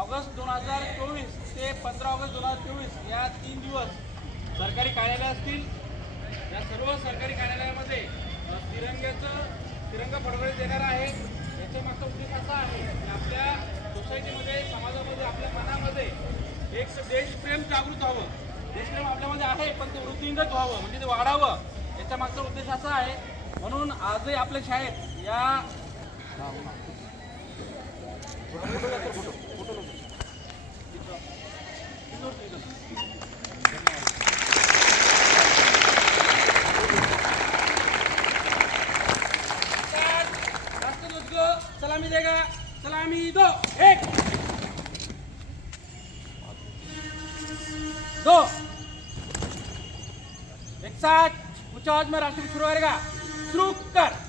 August 2024 ते 15 August 2024 या 3 दिवस सरकारी कार्यालय असतील. या सर्व सरकारी कार्यालयामध्ये तिरंगा फडकवण्यात येणार आहे. याच्या मागचा उद्देश असा आहे की आपल्या सोसायटीमध्ये, समाजामध्ये, आपल्या मनामध्ये एक देशप्रेम जागृत व्हावं. देशप्रेम आपल्यामध्ये आहे, पण ते वृद्धिंगत व्हावं, म्हणजे ते वाढावं. याच्या मागचा उद्देश असा आहे. म्हणून आजही आपल्या शाळेत या सलामी देगा. सलामी दो, एक दो, एक साथ ऊंचा आवाज में राष्ट्रगीत शुरू करेगा. शुरू कर.